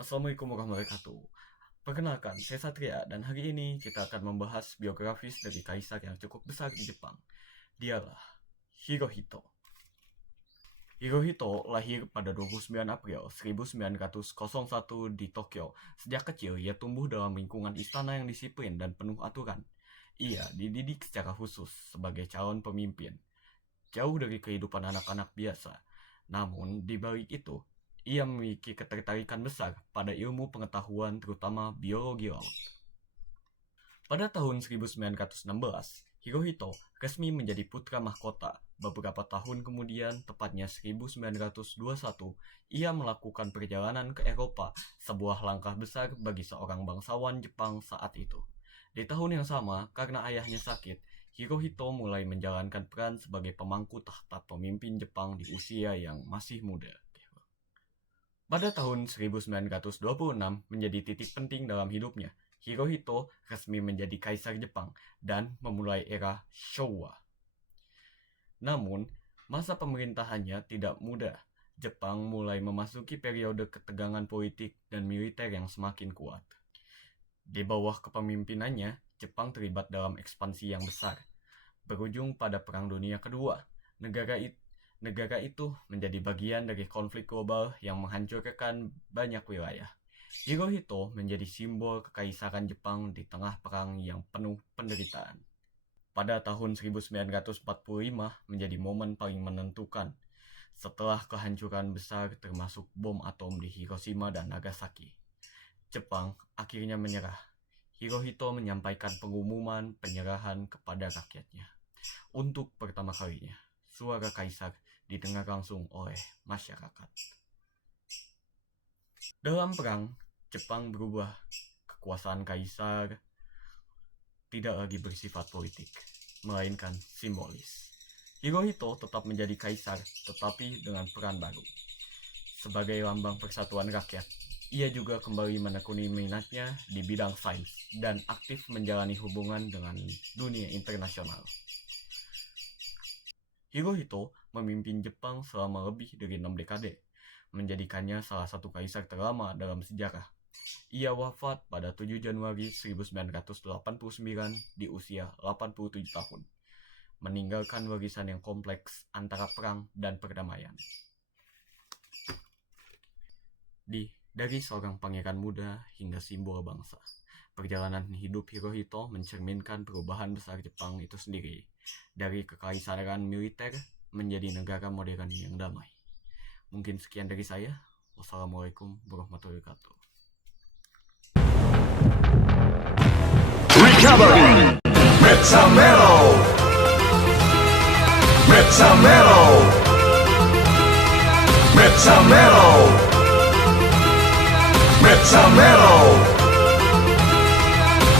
Assalamualaikum warahmatullahi wabarakatuh. Perkenalkan, saya Satria dan hari ini kita akan membahas biografis dari kaisar yang cukup besar di Jepang. Dialah Hirohito. Hirohito lahir pada 29 April 1901 di Tokyo. Sejak kecil, ia tumbuh dalam lingkungan istana yang disiplin dan penuh aturan. Ia dididik secara khusus sebagai calon pemimpin, jauh dari kehidupan anak-anak biasa. Namun, di balik itu, ia memiliki ketertarikan besar pada ilmu pengetahuan terutama biologi laut. Pada tahun 1916, Hirohito resmi menjadi putra mahkota. Beberapa tahun kemudian, tepatnya 1921, ia melakukan perjalanan ke Eropa, sebuah langkah besar bagi seorang bangsawan Jepang saat itu. Di tahun yang sama, karena ayahnya sakit, Hirohito mulai menjalankan peran sebagai pemangku tahta pemimpin Jepang di usia yang masih muda. Pada tahun 1926 menjadi titik penting dalam hidupnya. Hirohito resmi menjadi kaisar Jepang dan memulai era Showa. Namun, masa pemerintahannya tidak mudah. Jepang mulai memasuki periode ketegangan politik dan militer yang semakin kuat. Di bawah kepemimpinannya, Jepang terlibat dalam ekspansi yang besar. Berujung pada Perang Dunia Kedua, negara itu menjadi bagian dari konflik global yang menghancurkan banyak wilayah. Hirohito menjadi simbol kekaisaran Jepang di tengah perang yang penuh penderitaan. Pada tahun 1945 menjadi momen paling menentukan setelah kehancuran besar termasuk bom atom di Hiroshima dan Nagasaki. Jepang akhirnya menyerah. Hirohito menyampaikan pengumuman penyerahan kepada rakyatnya. Untuk pertama kalinya, suara kaisar didengar langsung oleh masyarakat. Dalam perang, Jepang berubah. Kekuasaan kaisar tidak lagi bersifat politik, melainkan simbolis. Hirohito tetap menjadi kaisar, tetapi dengan peran baru. Sebagai lambang persatuan rakyat, ia juga kembali menekuni minatnya di bidang sains dan aktif menjalani hubungan dengan dunia internasional. Hirohito memimpin Jepang selama lebih dari 6 dekade, menjadikannya salah satu kaisar terlama dalam sejarah. Ia wafat pada 7 Januari 1989 di usia 87 tahun, meninggalkan warisan yang kompleks antara perang dan perdamaian. Dari seorang pangeran muda hingga simbol bangsa, perjalanan hidup Hirohito mencerminkan perubahan besar Jepang itu sendiri, dari kekaisaran militer menjadi negara modern yang damai. Mungkin sekian dari saya. Wassalamualaikum warahmatullahi wabarakatuh. Recovery! Metamero! Metamero! Metamero! Metamero!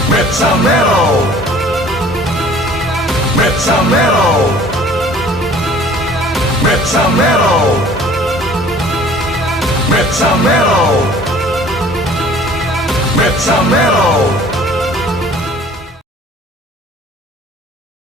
Metamero! Metamero! Metamero! Metamero! Metamero!